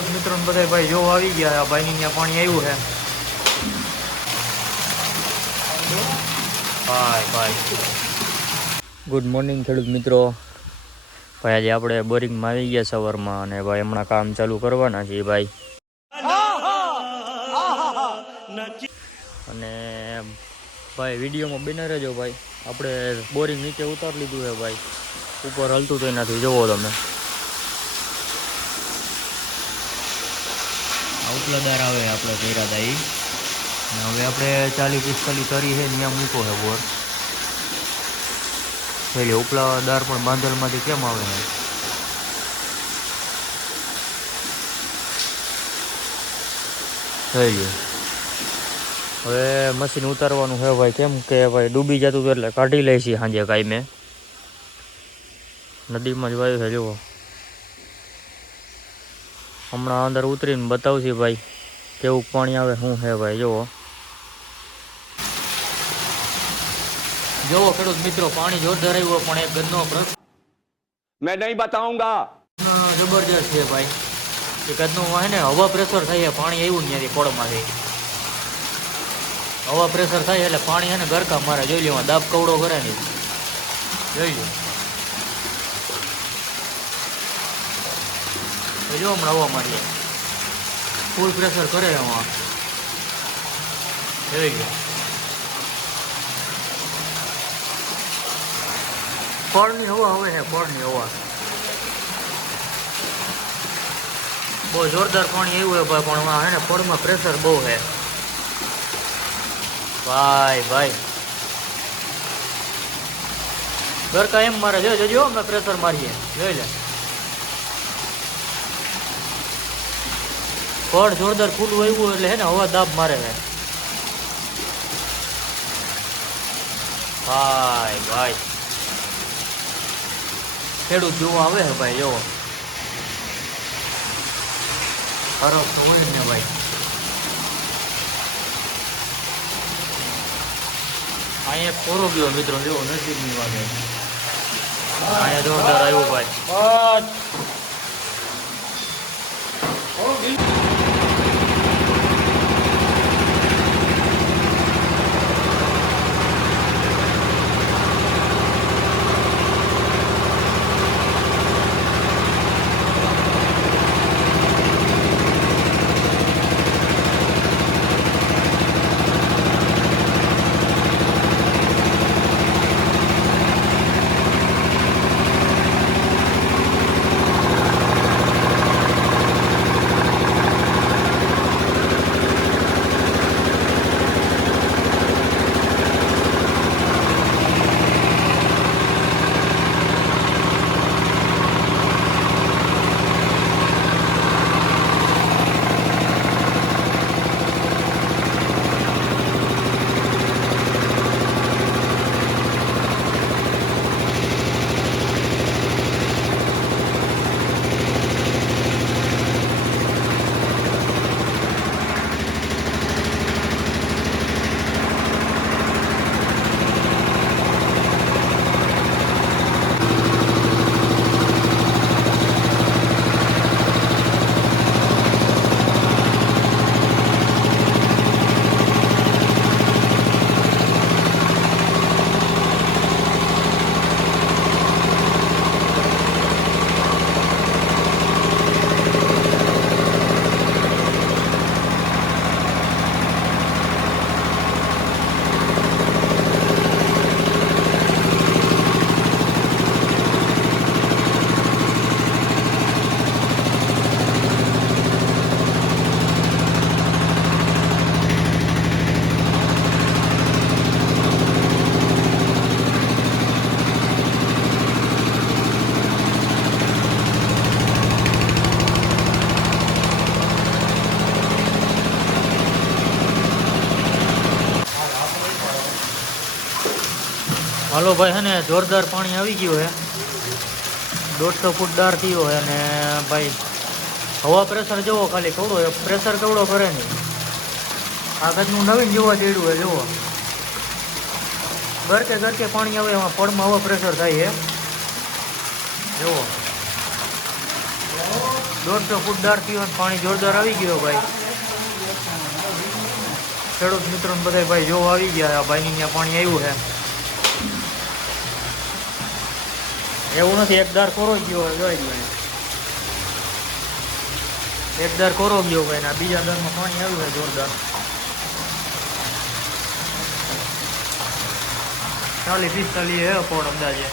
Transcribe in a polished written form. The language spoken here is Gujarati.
ખેડૂત મિત્રોને બધા ભાઈ જો આવી ગયા ભાઈની ત્યાં પાણી આવ્યું છે ભાઈ ભાઈ ગુડ મોર્નિંગ ખેડૂત મિત્રો ભાઈ આજે આપણે બોરિંગમાં આવી ગયા સવારમાં અને ભાઈ હમણાં કામ ચાલુ કરવાના છીએ ભાઈ અને ભાઈ વિડીયોમાં બને રહેજો ભાઈ આપણે બોરિંગ નીચે ઉતારી લીધું છે ભાઈ ઉપર હલતું તો એનાથી જોવો તમે ઉપલાદાર આવે આપણે કર્યા હતા હવે આપણે 40-45 કરી છે ત્યાં મૂકો છે બોર એટલે ઉપલાદાર પણ બાંધલમાંથી કેમ આવે છે થઈ ગયું હવે મશીન ઉતારવાનું છે ભાઈ કેમ કે ભાઈ ડૂબી જતું હતું એટલે કાઢી લઈશી સાંજે કાંઈ મેં નદીમાં જ વાયું છે જુઓ હમણાં અંદર ઉતરીને બતાવશે ભાઈ કેવું પાણી આવે શું છે ભાઈ જુઓ જોવો ખેડૂત મિત્રો પાણી જોરદાર આવ્યું પણ એક ગંદનો પ્રશ્ન मैं नहीं बताऊंगा જબરજસ્ત છે ભાઈ એ ગંદનું હે ને હવા પ્રેશર થાય પાણી આવ્યું ને ત્યાંથી પડમાંથી હવા પ્રેશર થાય એટલે પાણી હે ને ગરકા મારે જોઈ લો દાબ કવડો કરે ને જોઈ લો જો હમણાં હવા મારીએ ફૂલ પ્રેશર કરે એમાં જોઈ લો પડની હવા હવે છે પડની હવા બહુ જોરદાર પાણી એવું છે ભાઈ પણ હે ને પડમાં પ્રેશર બહુ છે ભાઈ ભાઈ ગરકા એમ મારે જોજો અમે પ્રેશર મારીએ જોઈ લે પડ જોરદાર ખુલ્લું આવ્યું એટલે હે ને હવા દાબ મારે છે ભાઈ ભાઈ ખેડૂત જોવા આવે છે ભાઈ જોવો ફરક તો હોય ને ભાઈ અહીંયા કોરો ગયો મિત્રો જેવો નસીબની વાત છે અહીંયા જોરદાર આવ્યું ભાઈ હાલો ભાઈ હે ને જોરદાર પાણી આવી ગયું છે 150 ફૂટ દાર થયો છે અને ભાઈ હવા પ્રેશર જુઓ ખાલી કવડો પ્રેશર કવડો કરે નહીં આ કદનું નવીન જોવા જેડું છે જુઓ ગરકે ગરકે પાણી આવે એમાં પડમાં હવા પ્રેશર થાય છે જુઓ 150 ફૂટ દાર થયો અને પાણી જોરદાર આવી ગયો ભાઈ. ખેડૂત મિત્રોને બધા ભાઈ જોવા આવી ગયા. આ ભાઈની ત્યાં પાણી આવ્યું છે. એવું નથી એક દાર કોરો ગયો હોય જોઈ લો. એક દાર કોરો ગયો ભાઈ ને બીજા દારમાં પાણી આવ્યું છે જોરદાર. 40-45 હે ફોડ અંદાજે.